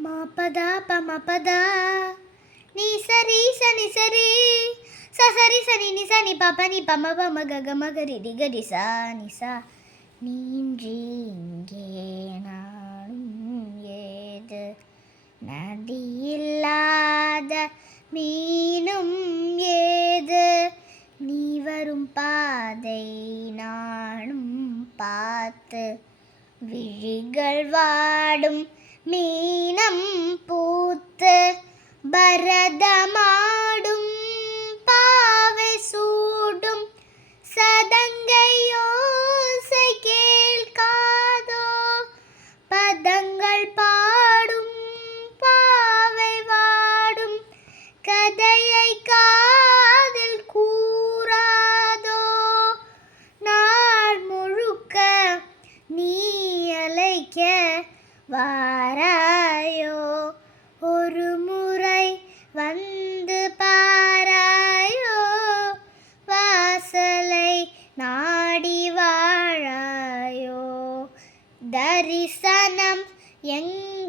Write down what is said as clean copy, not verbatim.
మా పద పమ పద నీ సరి సని సరి సరి సని ని సని పప ని పమ పమ గగ మగరి రి గరి సా ని సా நீன்றி இங்கே நானும் ஏது நதியில்லாத மீனும் ஏது நீ வரும் பாதை நானும் பார்த்து விழிகள் வாடும் மீனம் பூத்து பரதமாடும் பாவை சூடும் சதங்கையோசை கேட்காதோ பதங்கள் பாடும் பாவை வாடும் கதையை காதில் கூறாதோ நாள் முழுக்க நீ அழைக்க வாராயோ ஒரு முறை வந்து பாராயோ வாசலை நாடி வாழாயோ தரிசனம் எங்க